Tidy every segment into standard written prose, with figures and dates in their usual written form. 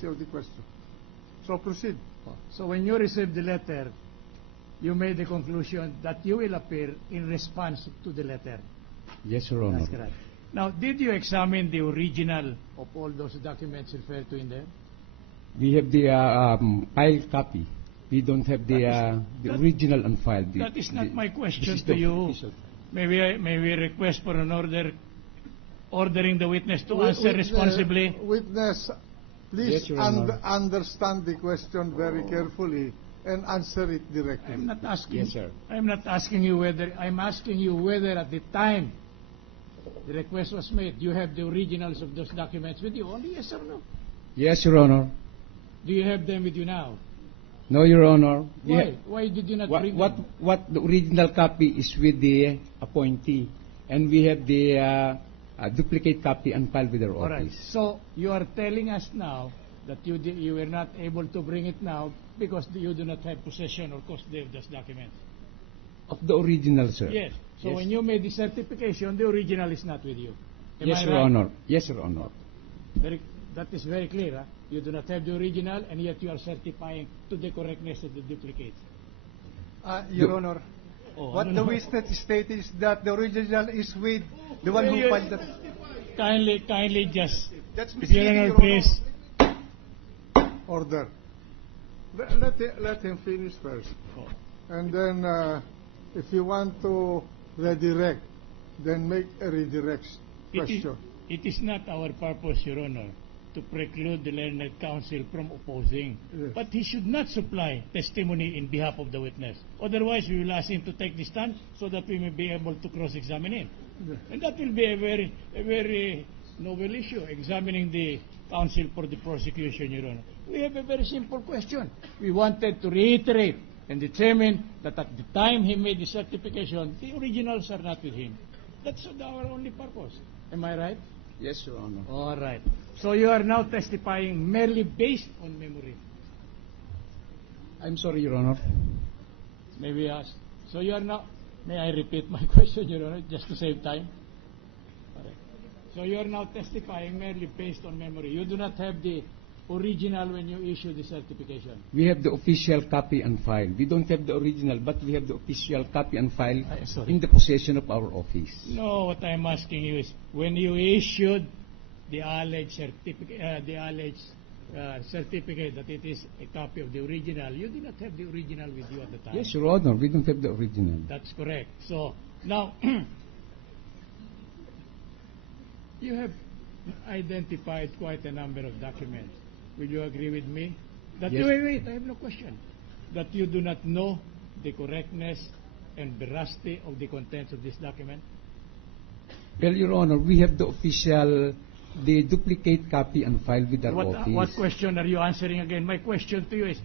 Of the question. So proceed. So when you received the letter, you made the conclusion that you will appear in response to the letter. Yes, Your Honor. That's correct. Now, did you examine the original of all those documents referred to in there? We have the file copy. We don't have the original unfiled. That is not my question to you. May we request for an order ordering the witness to answer responsibly? Witness, please Yes, Your Honor. understand the question very carefully and answer it directly. I'm not asking. Yes, sir. I'm not asking you whether. I'm asking you whether at the time the request was made, you have the originals of those documents with you. Only yes or no. Yes, Your Honor. Do you have them with you now? No, Your Honor. Why? Why did you not bring them? What the original copy is with the appointee, and we have the duplicate copy unfiled with our All right. office. So you are telling us now that you were not able to bring it now because you do not have possession or custody of those documents. Of the original, sir. Yes. So Yes. when you made the certification, the original is not with you. Am Yes, I Your right? Honor. Yes, Your Honor. That is very clear. Huh? You do not have the original, and yet you are certifying to the correctness of the duplicates. Your Honor, Oh, what the witness stated is that the original is with the one who filed that. Kindly just, That's if Your misleading, Honor, Your please. Order. Let him finish first. Oh. And then, if you want to redirect, then make a redirect question. It is not our purpose, Your Honor, to preclude the learned counsel from opposing. Yes. But he should not supply testimony in behalf of the witness. Otherwise, we will ask him to take the stand so that we may be able to cross-examine him. Yes. And that will be a very noble issue, examining the counsel for the prosecution, Your Honor. We have a very simple question. We wanted to reiterate and determine that at the time he made the certification, the originals are not with him. That's our only purpose. Am I right? Yes, Your Honor. All right. So you are now testifying merely based on memory. I'm sorry, Your Honor. May we ask? So you are now... May I repeat my question, Your Honor, just to save time? All right. So you are now testifying merely based on memory. You do not have the original when you issue the certification. We have the official copy unfiled. We don't have the original, but we have the official copy unfiled Sorry. in the possession of our office. No, what I'm asking you is, when you issued the alleged certificate, certificate that it is a copy of the original, you do not have the original with you at the time. Yes, Your Honor. We don't have the original. That's correct. So, now, you have identified quite a number of documents. Will you agree with me? That Yes. Wait, I have no question. That you do not know the correctness and veracity of the contents of this document? Well, Your Honor, we have the official, the duplicate copy unfiled with our office. What question are you answering again? My question to you is,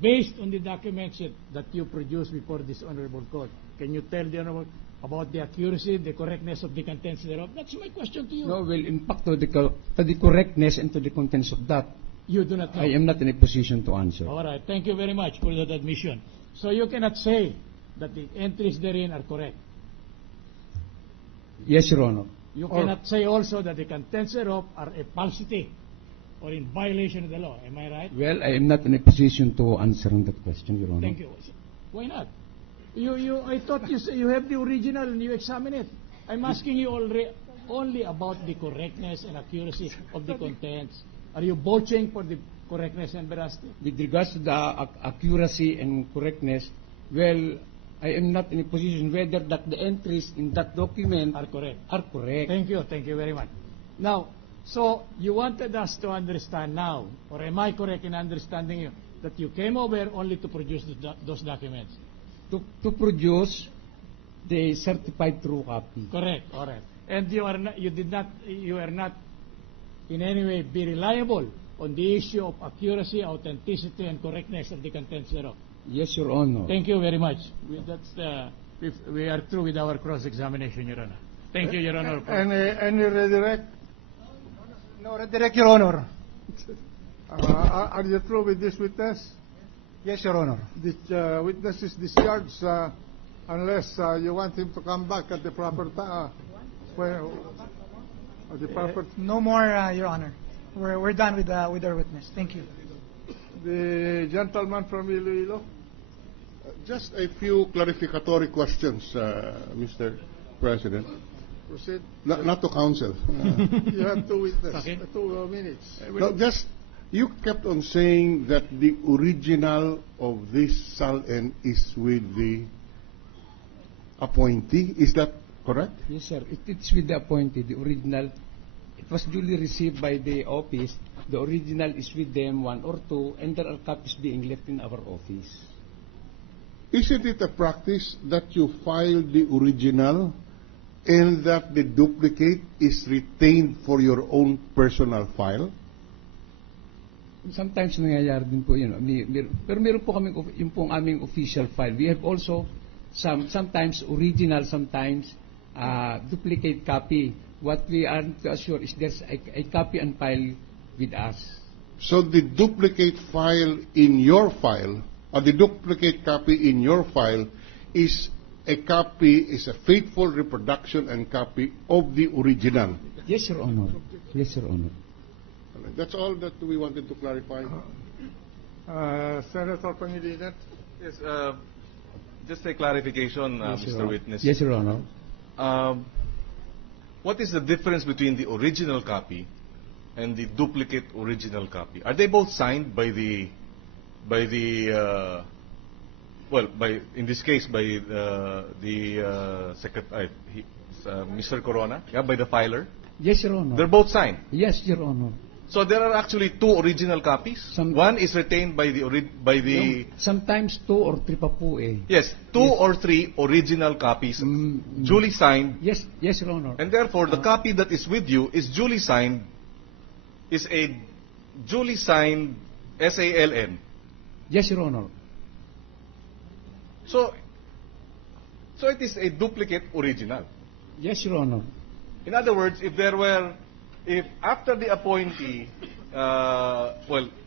based on the documents that you produced before this honorable court, can you tell the honorable about the accuracy, the correctness of the contents thereof? That's my question to you. No, well, in fact, to the correctness and to the contents of that, You do not know. I am not in a position to answer. All right. Thank you very much for that admission. So you cannot say that the entries therein are correct. Yes, Your Honor. You cannot say also that the contents thereof are a falsity or in violation of the law. Am I right? Well, I am not in a position to answer on that question, Your Honor. Thank you. Why not? I thought you say you have the original and you examine it. I'm asking you only about the correctness and accuracy of the contents. Are you vouching for the correctness and veracity? With regards to the accuracy and correctness, well, I am not in a position whether that the entries in that document Are correct. are correct. Thank you very much. Now, so you wanted us to understand now, or am I correct in understanding you, that you came over only to produce those documents? To produce the certified true copy. Correct, all right. And you are not in any way be reliable on the issue of accuracy, authenticity, and correctness of the contents thereof. Yes, Your Honor. Thank you very much. That's if we are through with our cross-examination, Your Honor. Thank you, Your Honor. Any redirect? No, redirect, Your Honor. Are you through with this witness? Yes, Your Honor. This witness is discharged unless you want him to come back at the proper time. No more, Your Honor. We're done with our witness. Thank you. The gentleman from Iloilo. Just a few clarificatory questions, Mr. President. Proceed. Not to counsel. You have two witnesses. Okay. 2 minutes. No, just, you kept on saying that the original of this SALN is with the appointee. Is that correct? Yes, sir. It's with the appointee. The original, it was duly received by the office. The original is with them, 1 or 2, and there are copies being left in our office. Isn't it a practice that you file the original and that the duplicate is retained for your own personal file? Sometimes nangyayari din po yun. Pero meron po kami yung pong aming official file. We have also sometimes original, sometimes duplicate copy. What we are to assure is there's a copy and file with us. So the duplicate file in your file, or the duplicate copy in your file, is a faithful reproduction and copy of the original. Yes, Your Honor. Yes, Your Honor. That's all that we wanted to clarify. Senator Pangilinan. Yes, just a clarification, Yes, Your Mr. Honor. Witness. Yes, Your Honor. What is the difference between the original copy and the duplicate original copy? Are they both signed by in this case, by Mr. Corona, by the filer? Yes, Your Honor. They're both signed. Yes, Your Honor. So there are actually 2 original copies. One is retained by the. Sometimes 2 or 3 pa po eh. Yes, 2 or 3 original copies, duly signed. Yes, Your Honor. And therefore, the copy that is with you is duly signed, is a duly signed SALN. Yes, Your Honor. So it is a duplicate original. Yes, Your Honor. In other words, if after the appointee,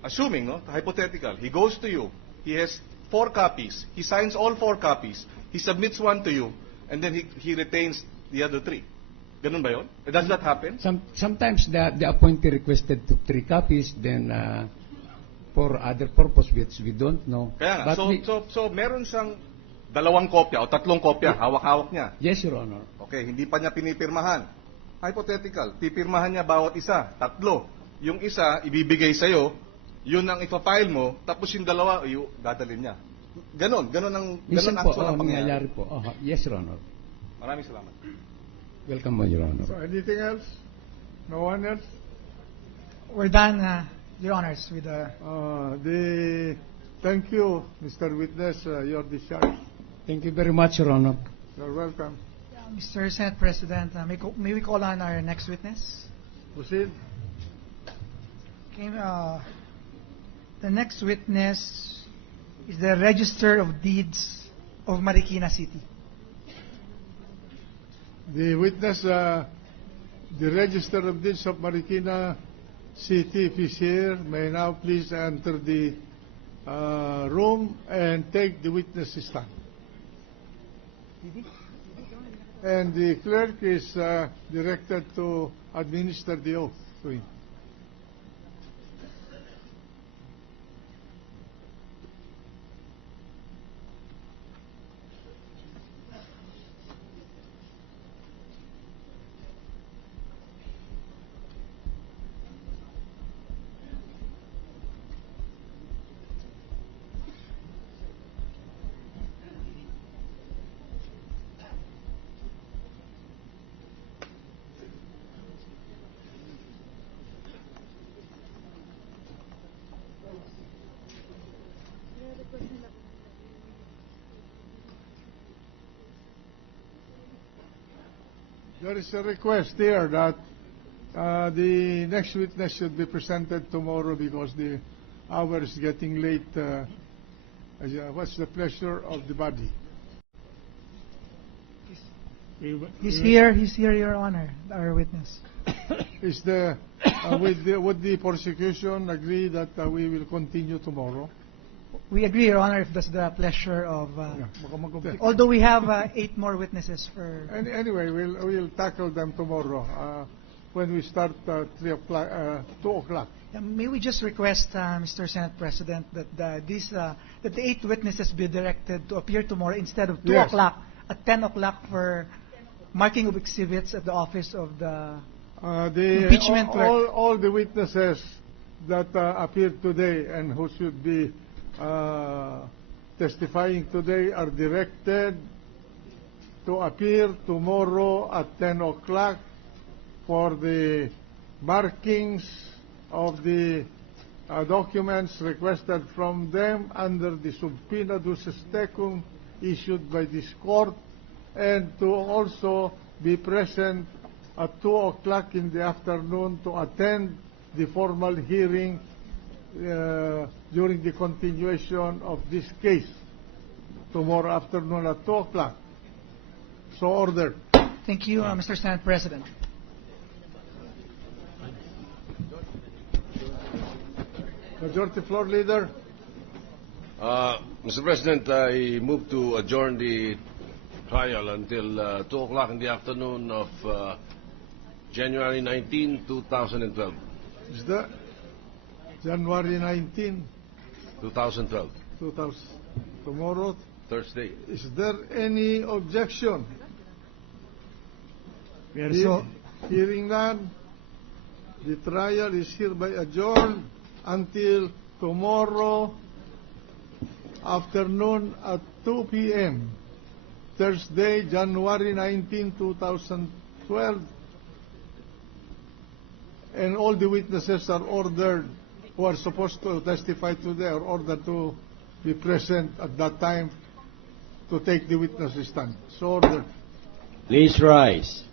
assuming, hypothetical, he goes to you, he has 4 copies, he signs all 4 copies, he submits one to you, and then he retains the other 3. Ganun ba yun? Does that happen? Sometimes the appointee requested 3 copies, then for other purpose which we don't know. Kaya nga, But so meron siyang 2 kopya o 3 kopya, hawak-hawak niya. yes, Your Honor. Okay, hindi pa niya pinipirmahan. Hypothetical, pipirmahan niya bawat isa, 3. Yung isa, ibibigay sa'yo, yun ang ipapile mo, tapos yung 2, dadalhin niya. Ganon ang Minsan po, actual ang nangyayari pangyayari. po. Yes, Your Honor. Maraming salamat. Welcome, Your Honor. So anything else? No one else? We're done, Your Honors, with Thank you, Mr. Witness. You're discharged. Thank you very much, Your Honor. You're welcome. Mr. Senate President. May we call on our next witness? Proceed. Okay, the next witness is the Register of Deeds of Marikina City. The witness, the Register of Deeds of Marikina City, if he's here, may now please enter the room and take the witness stand. And the clerk is directed to administer the oath to him. There is a request here that the next witness should be presented tomorrow because the hour is getting late. What's the pleasure of the body? He's here, Your Honor, our witness. Is would the prosecution agree that we will continue tomorrow? We agree, Your Honor, if that's the pleasure of... Baka mag-conflict. although we have 8 more witnesses for... Anyway, we'll tackle them tomorrow when we start 2 o'clock. May we just request, Mr. Senate President, that that the 8 witnesses be directed to appear tomorrow instead of 2 Yes. o'clock, at 10 o'clock for marking of exhibits at the office of the... Impeachment clerk. all the witnesses that appeared today and who should be testifying today are directed to appear tomorrow at 10 o'clock for the markings of the documents requested from them under the subpoena duces tecum issued by this court, and to also be present at 2 o'clock in the afternoon to attend the formal hearing during the continuation of this case tomorrow afternoon at 2 o'clock. So ordered. Thank you, Mr. Senate President. Majority Floor Leader. Mr. President, I move to adjourn the trial until 2 o'clock in the afternoon of January 19, 2012. Is that January 19, 2012, 2000, tomorrow? Thursday. Is there any objection? Hearing none, the trial is hereby adjourned until tomorrow afternoon at 2 p.m. Thursday, January 19, 2012. And all the witnesses are ordered who are supposed to testify today are ordered to be present at that time to take the witness stand. So ordered. Please rise.